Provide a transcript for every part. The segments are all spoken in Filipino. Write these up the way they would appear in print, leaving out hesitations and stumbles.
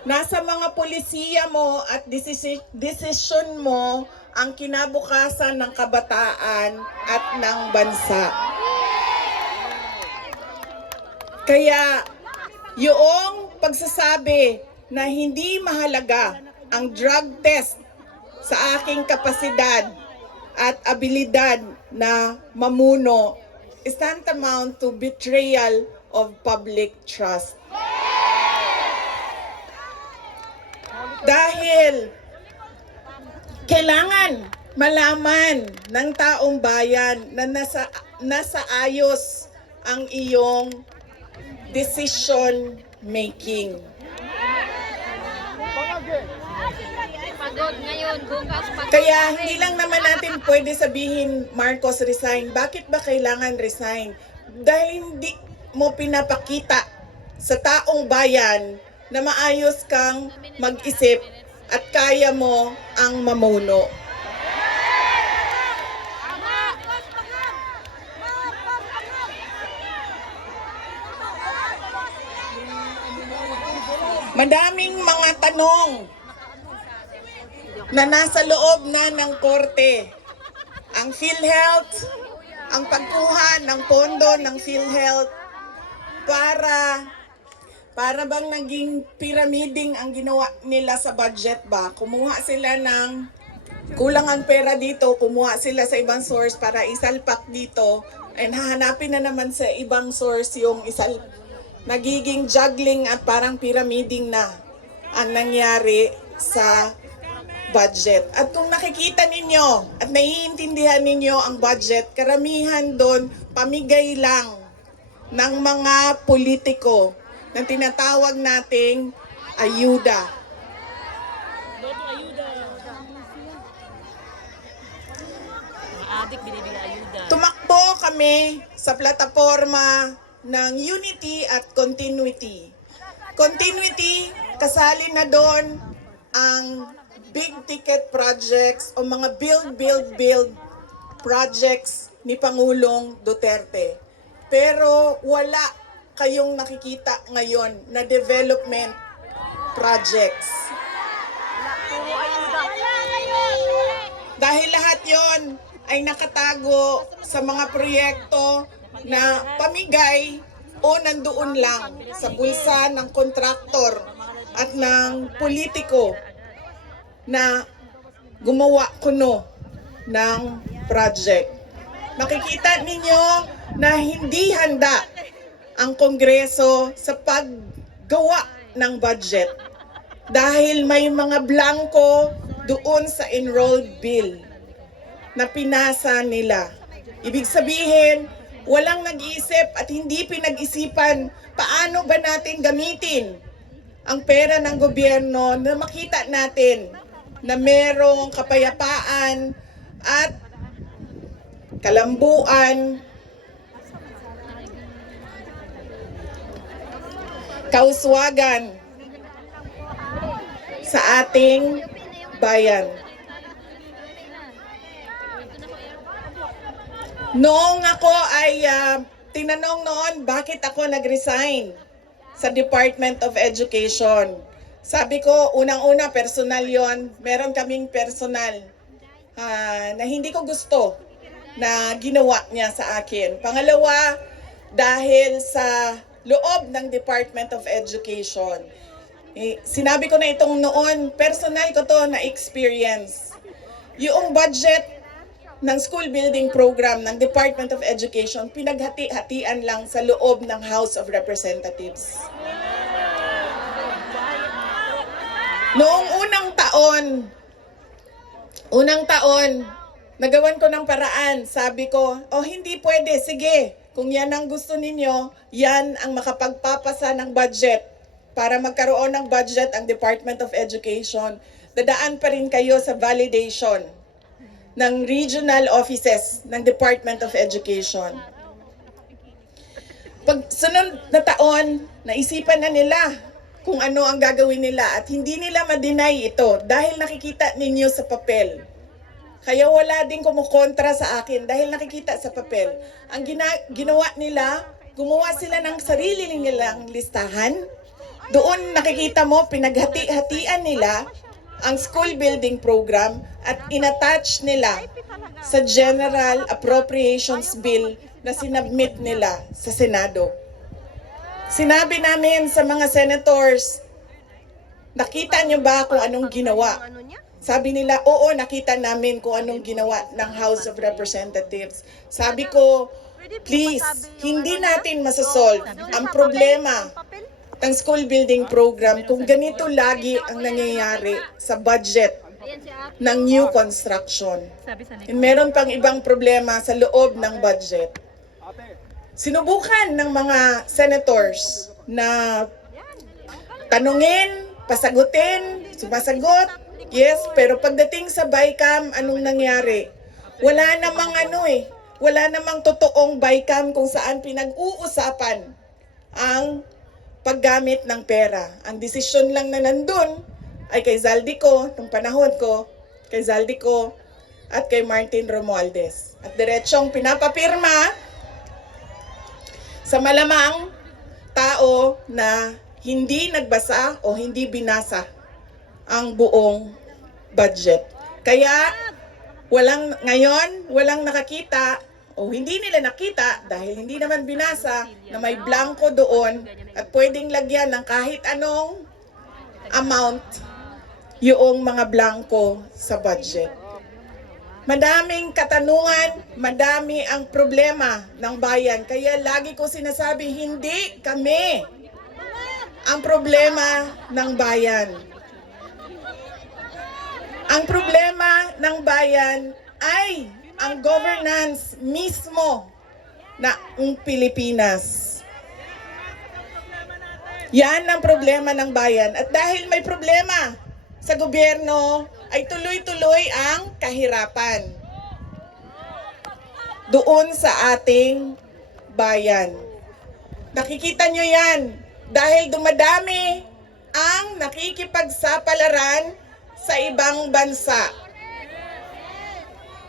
Nasa mga pulisiya mo at desisyon mo ang kinabukasan ng kabataan at ng bansa. Kaya yung pagsasabi na hindi mahalaga ang drug test sa aking kapasidad at abilidad na mamuno is tantamount to betrayal of public trust. Dahil kailangan malaman ng taong bayan na nasa ayos ang iyong decision making. Pagod ngayon, bukas pagod. Kaya hindi lang naman natin pwede sabihin Marcos resign. Bakit ba kailangan resign? Dahil hindi mo pinapakita sa taong bayan na maayos kang mag-isip at kaya mo ang mamuno. Madaming mga tanong na nasa loob na ng korte. Ang PhilHealth, ang pagkuha ng pondo ng PhilHealth para bang naging pyramiding ang ginawa nila sa budget ba? Kumuha sila ng kulang ang pera dito, kumuha sila sa ibang source para isalpak dito, and hahanapin na naman sa ibang source yung nagiging juggling at parang pyramiding na ang nangyari sa budget. At kung nakikita ninyo at naiintindihan ninyo ang budget, karamihan doon pamigay lang ng mga politiko na tinatawag nating ayuda. Adik, binibigay ayuda. Tumakbo kami sa plataforma ng unity at continuity. Continuity, kasali na doon ang big ticket projects o mga build projects ni Pangulong Duterte. Pero wala kayong nakikita ngayon na development projects. Dahil lahat yon ay nakatago sa mga proyekto na pamigay o nandoon lang sa bulsa ng kontraktor at ng politiko na gumawa kuno ng project. Makikita ninyo na hindi handa ang Kongreso sa paggawa ng budget dahil may mga blanco doon sa enrolled bill na pinasa nila. Ibig sabihin, walang nag-iisip at hindi pinag-isipan paano ba natin gamitin ang pera ng gobyerno na makita natin na merong kapayapaan at kalambuan, kauswagan sa ating bayan. Noong ako ay tinanong noon bakit ako nag-resign sa Department of Education. Sabi ko, unang-una personal yon. Meron kaming personal na hindi ko gusto na ginawa niya sa akin. Pangalawa, dahil sa loob ng Department of Education. Sinabi ko na itong noon, personal ko to na experience. Yung budget ng school building program ng Department of Education, pinaghati-hatian lang sa loob ng House of Representatives. Noong unang taon, nagawan ko ng paraan. Sabi ko, hindi pwede, sige, kung yan ang gusto ninyo, yan ang makapagpapasa ng budget. Para magkaroon ng budget ang Department of Education, dadaan pa rin kayo sa validation ng regional offices ng Department of Education. Pag sunod na taon, naisipan na nila kung ano ang gagawin nila at hindi nila ma-deny ito dahil nakikita ninyo sa papel. Kaya wala din kumukontra sa akin dahil nakikita sa papel. Ang ginawa nila, gumawa sila ng sarili nilang listahan Doon nakikita mo, pinaghati-hatian nila ang school building program at inattach nila sa General Appropriations Bill na sinabmit nila sa Senado. Sinabi namin sa mga senators, nakita niyo ba kung anong ginawa? Sabi nila, oo, nakita namin kung anong ginawa ng House of Representatives. Sabi ko, please, hindi natin masasolve ang problema ng school building program kung ganito lagi ang nangyayari sa budget ng new construction. And meron pang ibang problema sa loob ng budget. Sinubukan ng mga senators na tanungin, pasagutin, sumasagot. Yes, pero pagdating sa BICAM, anong nangyari? Wala namang wala namang totoong BICAM kung saan pinag-uusapan ang paggamit ng pera. Ang desisyon lang na nandun ay kay Zaldico, nung panahon ko, kay Zaldico at kay Martin Romualdez. At diretsong pinapapirma sa malamang tao na hindi nagbasa o hindi binasa ang buong budget. Kaya walang nakakita o hindi nila nakita dahil hindi naman binasa na may blanco doon at pwedeng lagyan ng kahit anong amount yung mga blanco sa budget. Madaming katanungan, madami ang problema ng bayan. Kaya lagi ko sinasabi, hindi kami ang problema ng bayan. Ang problema ng bayan ay ang governance mismo ng Pilipinas. Yan ang problema ng bayan. At dahil may problema sa gobyerno, ay tuloy-tuloy ang kahirapan doon sa ating bayan. Nakikita nyo yan dahil dumadami ang nakikipagsapalaran sa ibang bansa.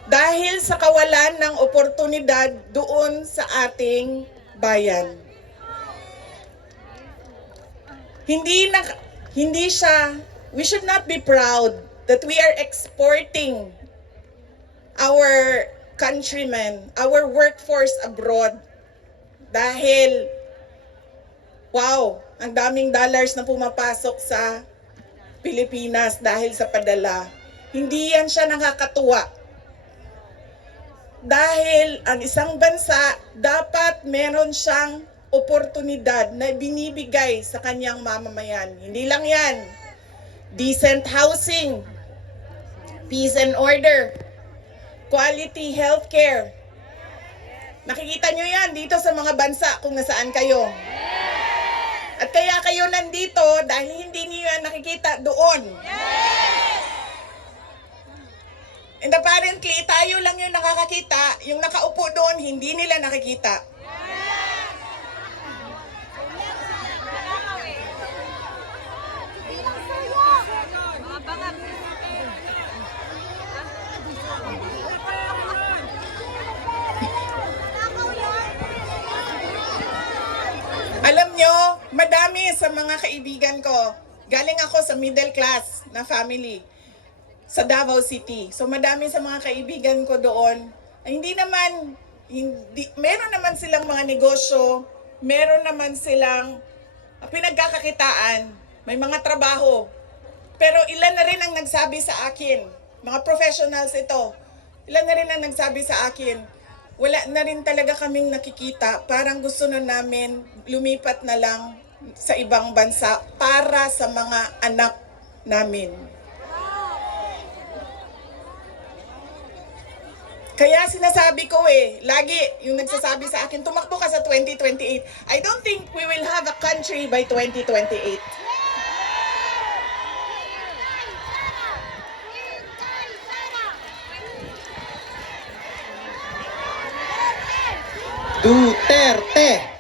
Dahil sa kawalan ng oportunidad doon sa ating bayan. We should not be proud that we are exporting our countrymen, our workforce abroad. Dahil, wow, ang daming dollars na pumapasok sa Pilipinas dahil sa padala. Hindi yan siya nakakatuwa. Dahil ang isang bansa, dapat meron siyang oportunidad na binibigay sa kanyang mamamayan. Hindi lang yan. Decent housing, peace and order, quality healthcare. Nakikita nyo yan dito sa mga bansa kung nasaan kayo. At kaya kayo nandito dahil hindi niyo yan nakikita doon. And apparently, tayo lang yung nakakakita, yung nakaupo doon, hindi nila nakikita. Alam nyo, madami sa mga kaibigan ko, galing ako sa middle class na family sa Davao City. So madami sa mga kaibigan ko doon, meron naman silang mga negosyo, meron naman silang pinagkakakitaan, may mga trabaho. Pero ilan na rin ang nagsabi sa akin, mga professionals ito, ilan na rin ang nagsabi sa akin, wala na rin talaga kaming nakikita. Parang gusto na namin lumipat na lang sa ibang bansa para sa mga anak namin. Kaya sinasabi ko lagi yung nagsasabi sa akin, tumakbo ka sa 2028. I don't think we will have a country by 2028. Duterte!